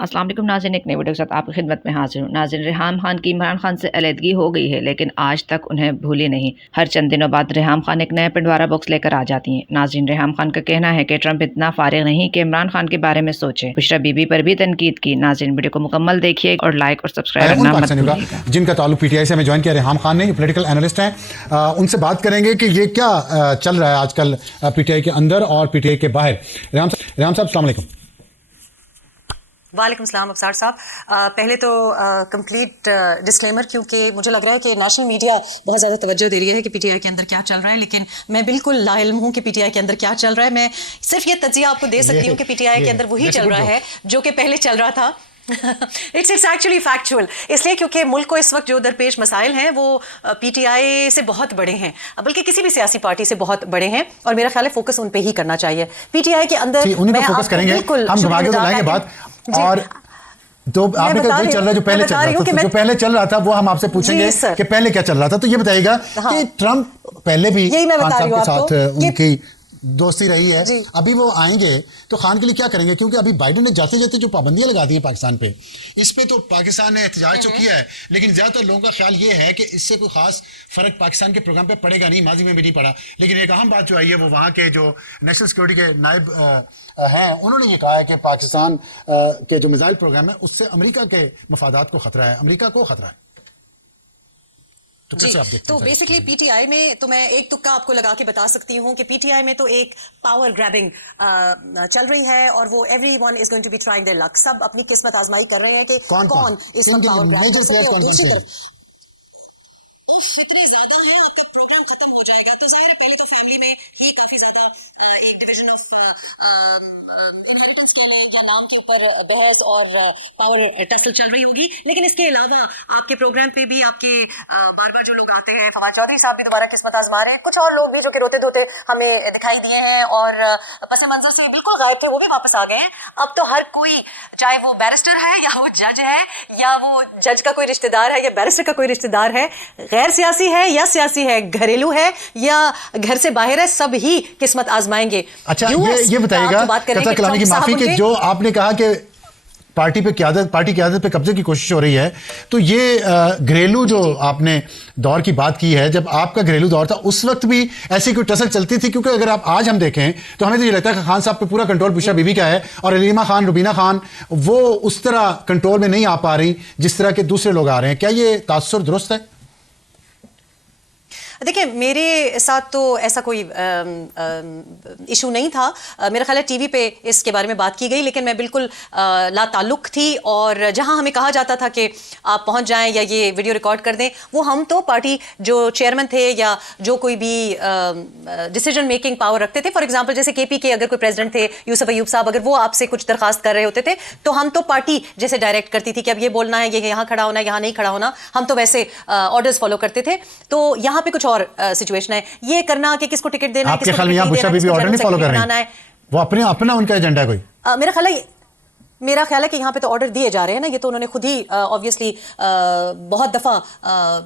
अस्सलाम वालेकुम नाज़रीन, एक नई वीडियो के साथ आपकी खिदमत में हाजिर हूँ। नाज़रीन, रेहाम खान की इमरान खान से अलहदगी हो गई है, लेकिन आज तक उन्हें भूली नहीं। हर चंद दिनों बाद रेहाम खान एक नया पिंडवारा बॉक्स लेकर आ जाती हैं। नाज़रीन, रेहाम खान का कहना है कि ट्रंप इतना फारिग नहीं कि इमरान खान के बारे में सोचे। बुशरा बीबी पर भी तनकीद की। नाज़रीन, वीडियो को मुकम्मल देखिए और लाइक और सब्सक्राइब करना मत भूलिएगा। जिनका ताल्लुक पीटीआई से हमें ज्वाइन किया रेहाम खान ने, पॉलिटिकल एनालिस्ट हैं। उनसे बात करेंगे कि ये क्या चल रहा है आजकल पीटीआई के अंदर और पीटीआई के बाहर। रेहाम साहब, अस्सलाम वालेकुम। वालेकुम सलाम अफसार साहब। पहले तो कंप्लीट डिस्क्लेमर, क्योंकि मुझे लग रहा है कि नेशनल मीडिया बहुत ज़्यादा तवज्जो दे रही है कि पीटीआई के अंदर क्या चल रहा है, लेकिन मैं बिल्कुल लाइल्म हूँ कि पीटीआई के अंदर क्या चल रहा है। मैं सिर्फ ये तज्जिया आपको दे सकती हूँ कि पीटीआई के अंदर वही चल रहा है जो कि पहले चल रहा था। इट्स एक्चुअली फैक्चुअल, इसलिए क्योंकि मुल्क को इस वक्त जो दरपेश मसाइल हैं वो पीटीआई से बहुत बड़े हैं, बल्कि किसी भी सियासी पार्टी से बहुत बड़े हैं, और मेरा ख्याल है फोकस उन पे ही करना चाहिए। पीटीआई के अंदर उन्हीं पर फोकस करेंगे, हम आगे तो लाएंगे बात। और तो आपने कहा चल रहा है जो पहले चल रहा था, जो पहले चल रहा था वो हम आपसे पूछेंगे कि पहले क्या चल रहा था। तो ये बताइएगा कि ट्रंप पहले भी खान साहब के साथ उनकी दोस्ती रही है, अभी वो आएंगे तो खान के लिए क्या करेंगे? क्योंकि अभी बाइडेन ने जाते जाते जो पाबंदियां लगा दी हैं पाकिस्तान पे, इस पे तो पाकिस्तान ने एहतजाज तो किया है, लेकिन ज्यादातर लोगों का ख्याल ये है कि इससे कोई खास फर्क पाकिस्तान के प्रोग्राम पे पड़ेगा नहीं, माजी में भी नहीं पड़ा। लेकिन एक अहम बात जो आई है वो वहाँ के जो नेशनल सिक्योरिटी के नायब हैं, उन्होंने ये कहा है कि पाकिस्तान के जो मिसाइल प्रोग्राम है उससे अमेरिका के मफादात को खतरा है, अमेरिका को खतरा है। तो बेसिकली पीटीआई में तो मैं एक तुक्का आपको लगा के बता सकती हूँ कि पीटीआई में तो एक पावर ग्रैबिंग चल रही है, और वो everyone is going to be trying their luck. सब अपनी किस्मत आजमाई कर रहे हैं कि कौन इस वक्त पावर ग्रैब कर सके। और दूसरी तरफ इतने ज्यादा हैं, आपका प्रोग्राम खत्म हो जाएगा। तो जाहिर है पहले तो फैमिली में ये काफी ज्यादा एक डिवीजन ऑफ इनहेरिटेंस कह लें या नाम के ऊपर बहस और पावर टसल चल रही होगी। लेकिन इसके अलावा आपके प्रोग्राम पे भी आपके बार बार जो लोग आते हैं, फवाद चौधरी साहब भी दोबारा किस्मत आजमा रहे हैं, कुछ और लोग भी जो कि रोते धोते हमें दिखाई दिए हैं और पस मंजर से बिल्कुल गायब थे, वो भी वापस आ गए हैं। अब तो हर कोई, चाहे वो बैरिस्टर है या वो जज है या वो जज का कोई रिश्तेदार है या बैरिस्टर का कोई रिश्तेदार है, गैर सियासी है या सियासी है, घरेलू है या घर से बाहर है, सब ही किस्मत आजमाएंगे। अच्छा, ये बताइएगा कलामी की माफी कि जो आपने कहा कि पार्टी की क़यादत पे कब्जे की कोशिश हो रही है, तो ये घरेलू जो आपने दौर की बात की है, जब आपका घरेलू दौर था उस वक्त भी ऐसी कोई टसल चलती थी? क्योंकि अगर आप आज हम देखें तो हमें तो ये लगता है कि खान साहब पे पूरा कंट्रोल बुशरा बीबी का है, और अलीमा खान, रुबीना खान वो उस तरह कंट्रोल में नहीं आ पा रही जिस तरह के दूसरे लोग आ रहे हैं। क्या ये तासुर दुरुस्त है? देखिए, मेरे साथ तो ऐसा कोई इशू नहीं था। मेरा ख्याल है टीवी पे इसके बारे में बात की गई, लेकिन मैं बिल्कुल लाताल्लुक थी, और जहां हमें कहा जाता था कि आप पहुंच जाएं या ये वीडियो रिकॉर्ड कर दें, वो हम तो पार्टी जो चेयरमैन थे या जो कोई भी डिसीजन मेकिंग पावर रखते थे, फॉर एग्जांपल जैसे केपी के अगर कोई प्रेसिडेंट थे, यूसुफ अयूब साहब, अगर वो आपसे कुछ दरखास्त कर रहे होते थे तो हम तो पार्टी जैसे डायरेक्ट करती थी कि अब ये बोलना है, ये यहाँ खड़ा होना है, यहाँ नहीं खड़ा होना, हम तो वैसे ऑर्डर्स फॉलो करते थे। तो यहाँ पे कुछ और सिचुएशन है, ये करना कि किसको टिकट देना है, आपके ख्याल में यहाँ बुशरा बीबी ऑर्डर नहीं फॉलो कर रही है? वो अपना उनका एजेंडा है कोई? मेरा ख्याल है कि यहाँ पे तो ऑर्डर दिए जा रहे हैं ना, ये तो उन्होंने खुद ही ऑब्वियसली बहुत दफ़ा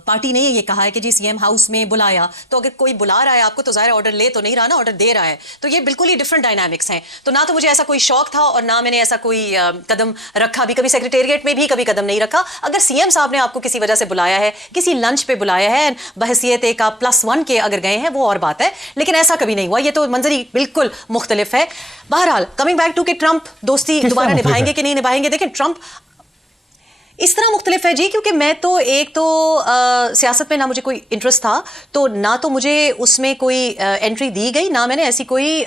पार्टी ने ये कहा है कि जी सीएम हाउस में बुलाया, तो अगर कोई बुला रहा है आपको तो ज़ाहिर ऑर्डर ले तो नहीं रहा ना, ऑर्डर दे रहा है। तो ये बिल्कुल ही डिफरेंट डायनामिक्स हैं। तो ना तो मुझे ऐसा कोई शौक था और ना मैंने ऐसा कोई कदम रखा भी, कभी सेक्रेटेरिएट में भी कभी कदम नहीं रखा। अगर सीएम साहब ने आपको किसी वजह से बुलाया है, किसी लंच पे बुलाया है, बहसियत एक आप +1 के अगर गए हैं, वो और बात है, लेकिन ऐसा कभी नहीं हुआ। ये तो मंजर ही बिल्कुल मुख्तलिफ है। बहरहाल कमिंग बैक टू कि ट्रंप दोस्ती दोबारा निभाएंगे कि नहीं निभाएंगे, देखें ट्रंप इस तरह मुख्तलिफ है जी, क्योंकि मैं तो एक तो सियासत में ना मुझे कोई इंटरेस्ट था, तो ना तो मुझे उसमें कोई एंट्री दी गई, ना मैंने ऐसी कोई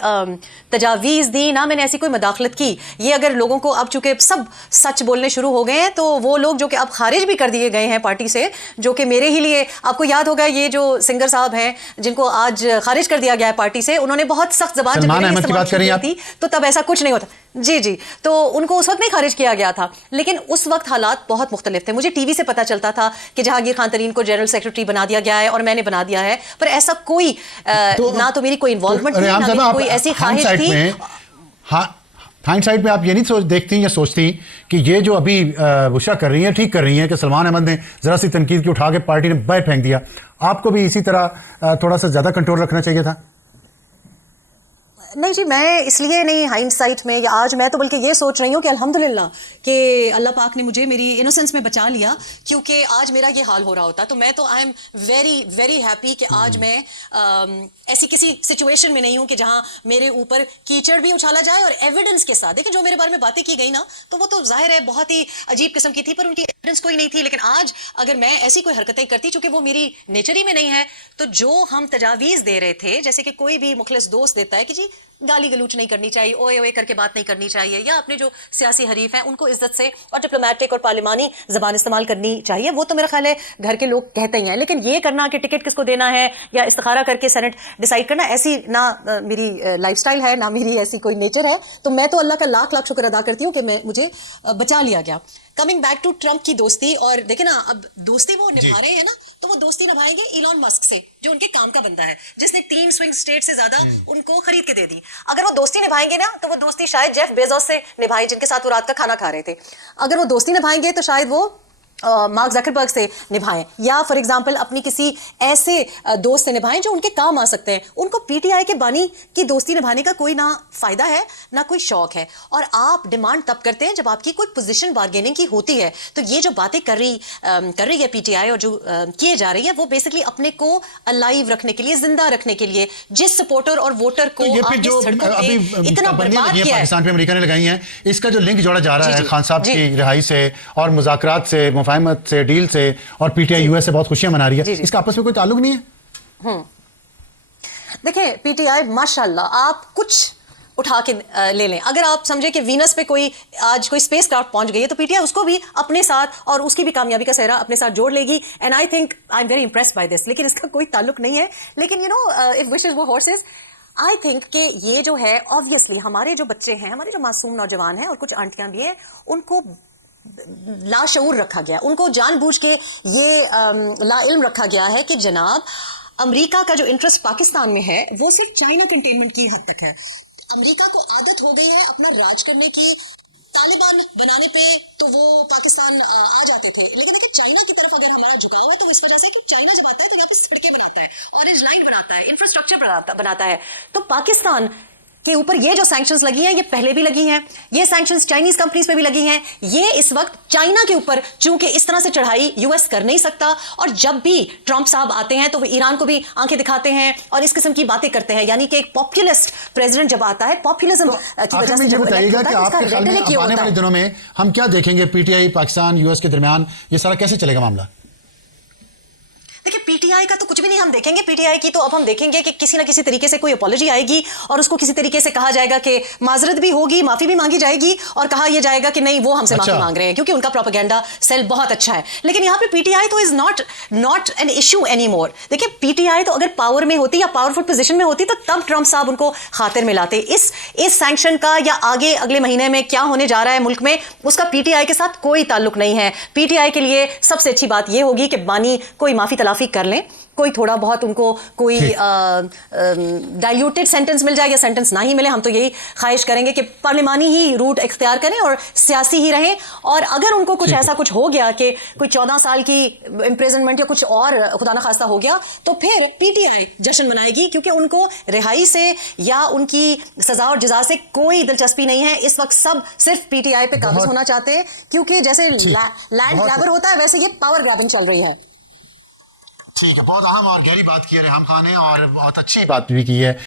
तजावीज़ दी, ना मैंने ऐसी कोई मदाखलत की। ये अगर लोगों को अब चूंकि सब सच बोलने शुरू हो गए हैं, तो वो लोग जो कि अब खारिज भी कर दिए गए हैं पार्टी से, जो कि मेरे ही लिए, आपको याद होगा ये जो सिंगर साहब हैं जिनको आज खारिज कर दिया गया है पार्टी से, उन्होंने बहुत सख्त जबान थी, तो तब ऐसा कुछ नहीं होता। जी, तो उनको उस वक्त नहीं खारिज किया गया था, लेकिन उस वक्त हालात बहुत मुख्तलिफ थे। मुझे टीवी से पता चलता था कि जहांगीर खान तरीन को जनरल सेक्रेटरी बना दिया गया है और मैंने बना दिया है, पर ऐसा कोई ना तो मेरी कोई इन्वॉल्वमेंट थी, ना मेरी कोई ऐसी ख्वाहिश थी। हाइंडसाइड में आप ये नहीं देखती या सोचती कि ये जो अभी बुशरा कर रही है, ठीक कर रही है कि सलमान अहमद ने जरा सी तनकीद की उठा के पार्टी ने बाहर फेंक दिया, आपको भी इसी तरह थोड़ा सा ज्यादा कंट्रोल रखना चाहिए था? नहीं जी, मैं इसलिए नहीं हाइंडसाइट में या आज मैं तो बल्कि ये सोच रही हूँ कि अल्हम्दुलिल्लाह कि अल्लाह पाक ने मुझे मेरी इनोसेंस में बचा लिया, क्योंकि आज मेरा ये हाल हो रहा होता तो मैं तो I am very very happy कि आज मैं ऐसी किसी सिचुएशन में नहीं हूँ कि जहाँ मेरे ऊपर कीचड़ भी उछाला जाए और एविडेंस के साथ। देखिए जो मेरे बारे में बातें की गई ना, तो वो तो जाहिर है बहुत ही अजीब किस्म की थी, पर उनकी एविडेंस कोई नहीं थी। लेकिन आज अगर मैं ऐसी कोई हरकतें करती, चूंकि वो मेरी नेचर ही में नहीं है, तो जो हम तजावीज़ दे रहे थे, जैसे कि कोई भी मुखलिस दोस्त देता है कि जी गाली गलूच नहीं करनी चाहिए, ओए ओए करके बात नहीं करनी चाहिए, या अपने जो सियासी हरीफ हैं उनको इज्जत से और डिप्लोमेटिक और पार्लिमानी जबान इस्तेमाल करनी चाहिए, वो तो मेरा ख्याल है घर के लोग कहते ही हैं। लेकिन ये करना कि टिकट किसको देना है या इस्तिखारा करके सेनेट डिसाइड करना, ऐसी ना मेरी लाइफस्टाइल है, ना मेरी ऐसी कोई नेचर है। तो मैं तो अल्लाह का लाख लाख शुक्र अदा करती हूँ कि मुझे बचा लिया गया। कमिंग बैक टू ट्रंप की दोस्ती, और देखे ना अब दोस्ती वो निभा रहे हैं ना, तो वो दोस्ती निभाएंगे इलॉन मस्क से, जो उनके काम का बंदा है, जिसने 3 स्विंग स्टेट से ज्यादा उनको खरीद के दे दी। अगर वो दोस्ती निभाएंगे ना, तो वो दोस्ती शायद जेफ बेजोस से निभाई, जिनके साथ वो रात का खाना खा रहे थे। अगर वो दोस्ती निभाएंगे तो शायद वो मार्क ज़करबर्ग से निभाएं, या फॉर एग्जांपल अपनी किसी ऐसे दोस्त से निभाएं जो उनके काम आ सकते हैं। उनको पीटीआई के बानी की दोस्ती निभाने का कोई ना फायदा है ना कोई शौक है। और आप डिमांड तब करते हैं जब आपकी कोई पोजीशन बार्गेनिंग की होती है। तो ये जो बातें कर रही है पीटीआई और जो किए जा रही है, वो बेसिकली अपने को अलाइव रखने के लिए, जिंदा रखने के लिए, जिस सपोर्टर और वोटर को इतना बर्बाद किया पाकिस्तान पे अमेरिका ने लगाई है, इसका जो लिंक जोड़ा जा रहा है खान साहब की रिहाई से और मुज़ाकरात से, मुफाहमत से, डील से, और पीटीआई यूएस से बहुत खुशियां मना रही है, इसका आपस में कोई ताल्लुक नहीं है? देखिए पीटीआई माशाल्लाह आप कुछ उठा के ले लें। अगर आप समझे कि वीनस पे कोई आज कोई स्पेस क्राफ्ट पहुंच गई है, तो पीटीआई उसको भी अपने साथ और उसकी भी कामयाबी का सेहरा अपने साथ जोड़ लेगी। And I think I am very impressed by this. लेकिन इसका कोई ताल्लुक नहीं है। लेकिन यू नो इफ विशेस वो हॉर्सेस, आई थिंक कि ये जो है ऑब्वियसली हमारे जो बच्चे हैं, हमारे जो मासूम नौजवान हैं और कुछ आंटियां भी हैं, उनको लाशऊर रखा गया, उनको जानबूझ के ये लाइल्म रखा गया है कि जनाब अमेरिका का जो इंटरेस्ट पाकिस्तान में है वो सिर्फ चाइना कंटेनमेंट की हद तक है। अमेरिका को आदत हो गई है अपना राज करने की। तालिबान बनाने पे तो वो पाकिस्तान आ जाते थे, लेकिन देखिए चाइना की तरफ अगर हमारा झुकाव है तो इस वजह से कि चाइना जब आता है तो यहाँ पे सड़कें बनाता है, ऑरेंज लाइन बनाता है, इंफ्रास्ट्रक्चर बनाता है। तो पाकिस्तान के ऊपर ये जो सैंक्शंस लगी हैं, ये पहले भी लगी हैं, ये सैंक्शंस चाइनीज कंपनीज पे भी लगी हैं। ये इस वक्त चाइना के ऊपर चूंकि इस तरह से चढ़ाई यूएस कर नहीं सकता, और जब भी ट्रंप साहब आते हैं तो वो ईरान को भी आंखें दिखाते हैं और इस किस्म की बातें करते हैं। यानी कि एक पॉपुलिस्ट प्रेसिडेंट जब आता है, पॉपुलिज्म की वजह से, बताइएगा कि आपके ख्याल में आने वाले दिनों में हम क्या देखेंगे? पीटीआई पाकिस्तान यूएस के दरमियान ये सारा कैसे चलेगा मामला? देखिए पीटीआई का तो कुछ भी नहीं हम देखेंगे। पीटीआई की तो अब हम देखेंगे कि किसी ना किसी तरीके से कोई अपॉलॉजी आएगी और उसको किसी तरीके से कहा जाएगा कि माजरत भी होगी, माफी भी मांगी जाएगी, और कहा यह जाएगा कि नहीं वो हमसे माफी मांग रहे हैं, क्योंकि उनका प्रोपेगेंडा सेल बहुत अच्छा है। लेकिन यहाँ पे पीटीआई तो is not an issue any more. देखिए पीटीआई तो अगर पावर में होती या पावरफुल पोजीशन में होती तो तब ट्रंप साहब उनको खातिर में लाते। इस सैंक्शन का या आगे अगले महीने में क्या होने जा रहा है मुल्क में, उसका पीटीआई के साथ कोई ताल्लुक नहीं है। पीटीआई के लिए सबसे अच्छी बात यह होगी कि बानी कोई माफी तलाफी कर लें, कोई थोड़ा बहुत उनको कोई डाइल्यूटेड सेंटेंस मिल जाए या सेंटेंस ना ही मिले। हम तो यही ख्वाहिश करेंगे कि पार्लिमानी ही रूट इख्तियार करें और सियासी ही रहें। और अगर उनको कुछ ऐसा कुछ हो गया कि कोई 14 साल की इम्प्रिजनमेंट या कुछ और खुदा न खास्ता हो गया, तो फिर पीटीआई जश्न मनाएगी, क्योंकि उनको रिहाई से या उनकी सजा और जजा से कोई दिलचस्पी नहीं है। इस वक्त सब सिर्फ पीटीआई पे काबिज होना चाहते हैं, क्योंकि जैसे लैंड ग्रैबर होता है वैसे ये पावर ग्रैबिंग चल रही है। ठीक है, बहुत अहम और गहरी बात की है रेहाम खान ने, और बहुत अच्छी बात भी की है।